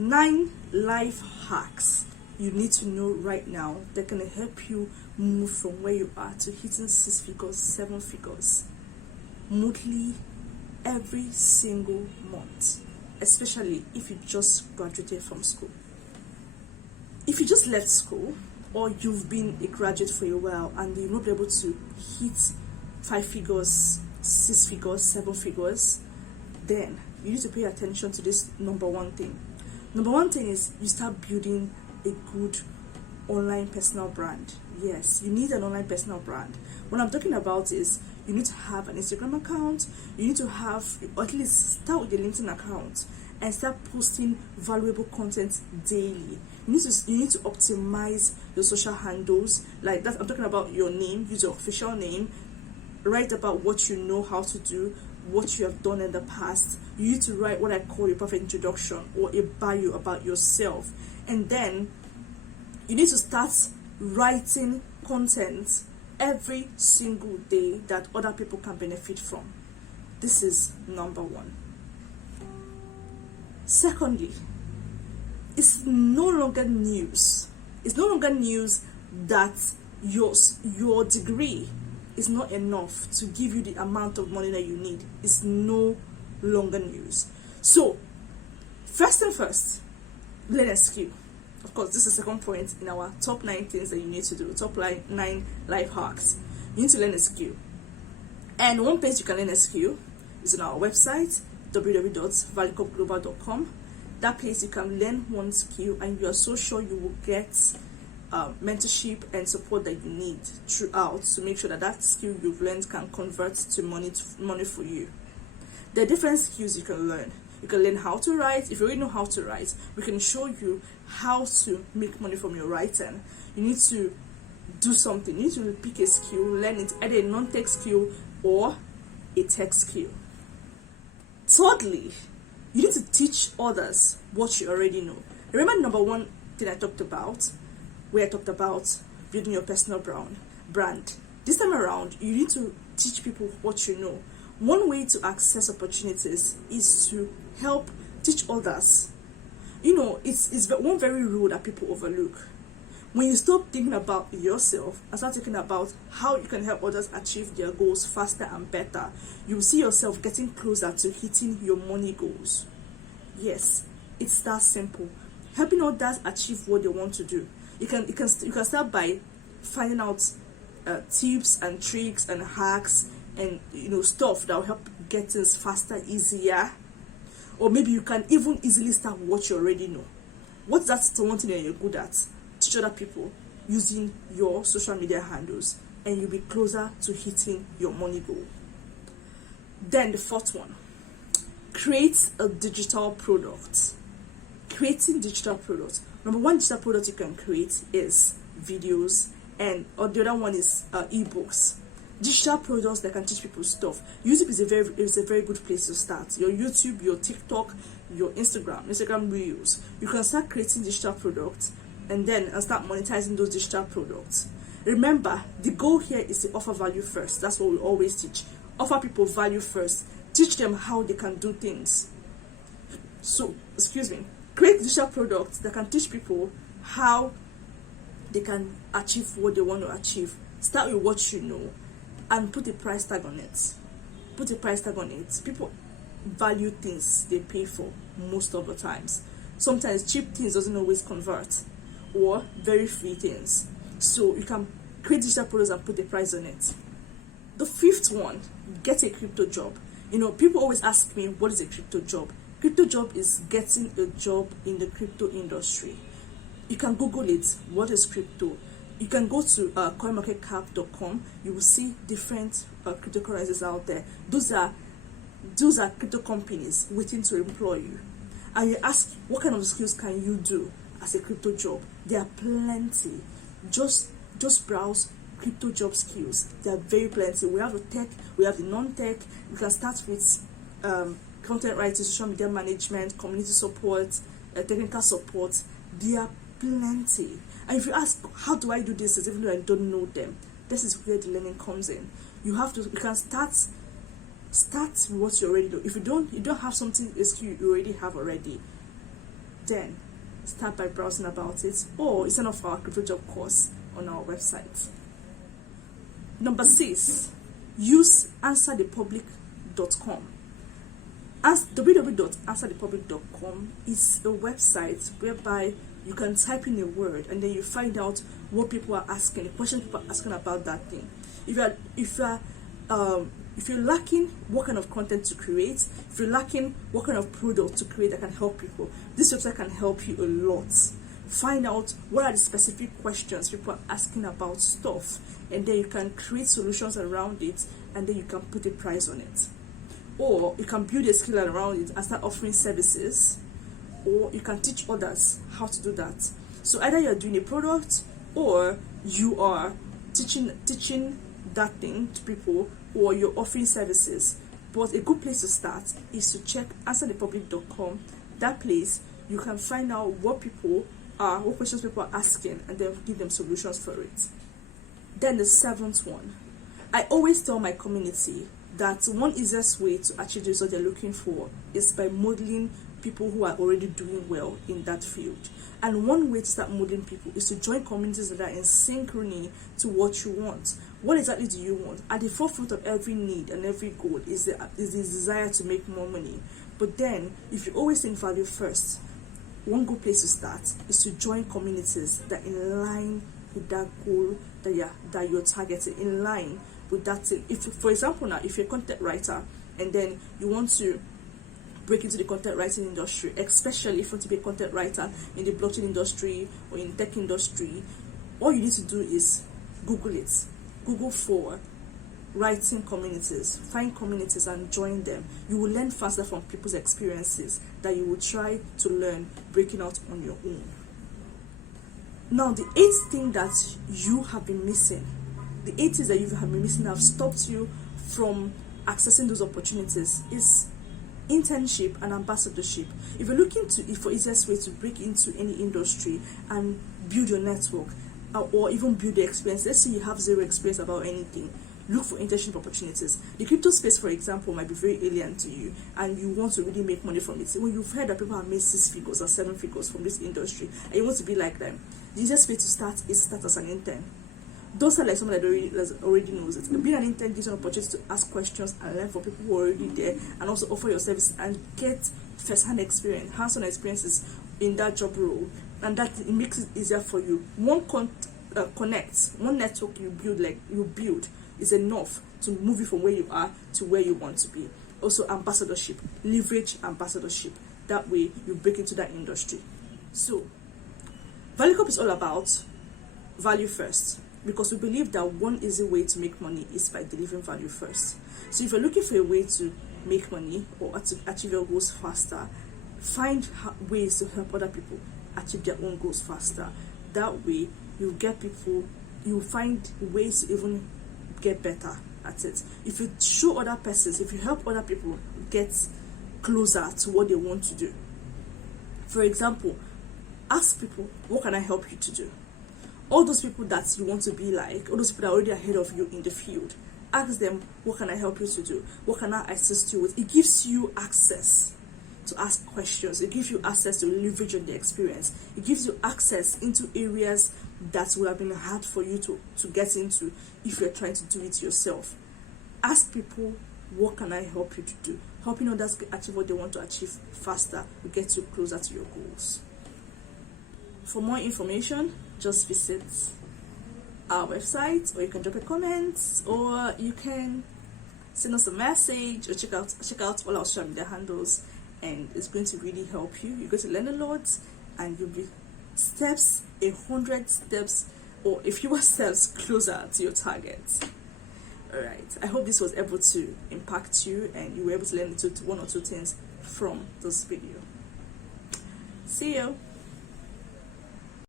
9 life hacks you need to know right now that can help you move from where you are to hitting 6 figures, 7 figures monthly every single month, especially if you just graduated from school. If you just left school, or you've been a graduate for a while and you've not been able to hit 5 figures, 6 figures, 7 figures, then you need to pay attention to this number one thing. Number one thing is you start building a good online personal brand. Yes, you need an online personal brand. What I'm talking about is you need to have an Instagram account. You need to have, or at least start with a LinkedIn account and start posting valuable content daily. You need to optimize your social handles like that. I'm talking about your name. Use your official name. Write about what you know how to do, what you have done in the past. You need to write what I call your perfect introduction or a bio about yourself. And then you need to start writing content every single day that other people can benefit from. This is number one. Secondly, it's no longer news. It's no longer news that your degree is not enough to give you the amount of money that you need. It's no longer news. So, first and first, learn a skill. Of course, this is the second point in our top 9 things that you need to do. Top 9 life hacks. You need to learn a skill. And one place you can learn a skill is on our website, www.valucopglobal.com. That place you can learn one skill and you are so sure you will get mentorship and support that you need throughout to make sure that that skill you've learned can convert to money for you. There are different skills you can learn. You can learn how to write. If you already know how to write, we can show you how to make money from your writing. You need to do something. You need to pick a skill, learn it, either a non-tech skill or a tech skill. Thirdly, you need to teach others what you already know. Remember number one thing I talked about, where I talked about building your personal brand. This time around, you need to teach people what you know. One way to access opportunities is to help teach others. You know, it's one very rule that people overlook. When you stop thinking about yourself and start thinking about how you can help others achieve their goals faster and better, you will see yourself getting closer to hitting your money goals. Yes, it's that simple. Helping others achieve what they want to do. You can start by finding out tips and tricks and hacks and stuff that will help get things faster, easier. Or maybe you can even easily start what you already know. What's that one thing that you're good at? Teach other people using your social media handles, and you'll be closer to hitting your money goal. Then the fourth one, create a digital product. Creating digital products. Number one digital product you can create is videos, or the other one is ebooks. Digital products that can teach people stuff. YouTube is a very good place to start. Your YouTube, your TikTok, your Instagram Reels. You can start creating digital products and start monetizing those digital products. Remember, the goal here is to offer value first. That's what we always teach. Offer people value first. Teach them how they can do things. So, create digital products that can teach people how they can achieve what they want to achieve. Start with what you know and put a price tag on it. Put a price tag on it. People value things they pay for most of the times. Sometimes cheap things doesn't always convert, or very free things. So you can create digital products and put a price on it. The fifth one, get a crypto job. People always ask me, what is a crypto job? Crypto job is getting a job in the crypto industry. You can Google it. What is crypto? You can go to coinmarketcap.com. You will see different cryptocurrencies out there. Those are crypto companies waiting to employ you. And you ask, what kind of skills can you do as a crypto job? There are plenty. Just browse crypto job skills. There are very plenty. We have the tech, we have the non-tech. You can start with content writing, social media management, community support, technical support. There are plenty. And if you ask, how do I do this, even though I don't know them, this is where the learning comes in. You can start with what you already know. If you don't have something, a skill you already have already, then start by browsing about it, or sign up for our crypto job course on our website. Number 6, use answerthepublic.com. As www.answerthepublic.com is a website whereby you can type in a word and then you find out what people are asking, the questions people are asking about that thing. If you're lacking what kind of content to create, if you're lacking what kind of product to create that can help people, this website can help you a lot. Find out what are the specific questions people are asking about stuff, and then you can create solutions around it, and then you can put a price on it. Or you can build a skill around it and start offering services, or you can teach others how to do that. So either you're doing a product or you are teaching that thing to people, or you're offering services. But a good place to start is to check answerthepublic.com. That place you can find out what questions people are asking, and then give them solutions for it. Then the 7th one, I always tell my community that one easiest way to achieve the result they're looking for is by modeling people who are already doing well in that field. And one way to start modeling people is to join communities that are in synchrony to what you want. What exactly do you want? At the forefront of every need and every goal is the desire to make more money. But then, if you always think value first, one good place to start is to join communities that are in line with that goal that you're targeting, in line with that thing. If, for example, now, if you're a content writer and then you want to break into the content writing industry, especially if you want to be a content writer in the blockchain industry or in tech industry, all you need to do is Google it. Google for writing communities, find communities and join them. You will learn faster from people's experiences that you will try to learn breaking out on your own. Now, the 8th thing that you have been missing, the 8 things that you have been missing that have stopped you from accessing those opportunities is internship and ambassadorship. If you're looking for easiest way to break into any industry and build your network, or even build the experience, let's say you have zero experience about anything, look for internship opportunities. The crypto space, for example, might be very alien to you and you want to really make money from it. When you've heard that people have made 6 figures or 7 figures from this industry and you want to be like them, the easiest way to start is start as an intern. Don't start like someone that already knows it. Being an intern gives you an opportunity to ask questions and learn from people who are already there, and also offer your service and get first-hand experience, hands-on experiences in that job role, and that it makes it easier for you. One network you build is enough to move you from where you are to where you want to be. Also, ambassadorship, leverage ambassadorship. That way, you break into that industry. So, Valucop is all about value first, because we believe that one easy way to make money is by delivering value first. So if you're looking for a way to make money or to achieve your goals faster, find ways to help other people achieve their own goals faster. That way, you find ways to even get better at it. If you show other persons, if you help other people get closer to what they want to do. For example, ask people, what can I help you to do? All those people that you want to be like, all those people that are already ahead of you in the field, ask them, what can I help you to do? What can I assist you with? It gives you access to ask questions. It gives you access to leverage on the experience. It gives you access into areas that would have been hard for you to get into if you're trying to do it yourself. Ask people, what can I help you to do? Helping others achieve what they want to achieve faster will get you closer to your goals. For more information, just visit our website, or you can drop a comment, or you can send us a message, or check out all our social media handles, and it's going to really help you. You're going to learn a lot, and you'll be 100 steps or a fewer steps closer to your targets. Alright, I hope this was able to impact you and you were able to learn one or two things from this video. See you.